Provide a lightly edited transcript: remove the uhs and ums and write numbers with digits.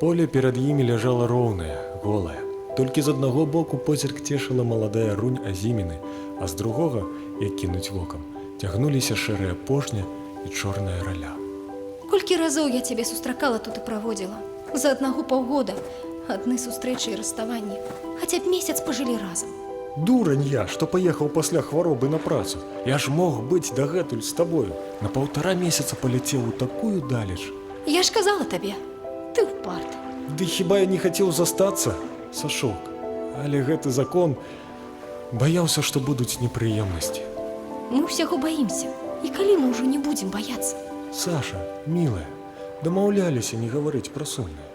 Поле перад імі ляжала роўнае, голае. Толькі з аднаго боку позірк цешыла маладая рунь азіміны, а з другога, як кінуць вокам, цягнуліся шэрая пожня і чорная раля. Колькі разоў я цябе сустракала тут і праводзіла. За аднаго паўгода адны сустрэчы і расставанні. Хаця б месяц пажылі разам. Дурань я, што паехаў пасля хваробы на працу. Я ж мог быць дагэтуль з табою. На 1,5 месяца паляцеў у такую далеч. Я ж казала табе, ты ўпарты. Ды хіба я не хацеў застацца, Сашок. Але гэты закон баяўся, што будуць непрыемнасці. Мы ўсяго баімся. І калі мы ўжо не будзем баяцца? Саша, мілая, дамаўляліся не гаварыць пра сумнае.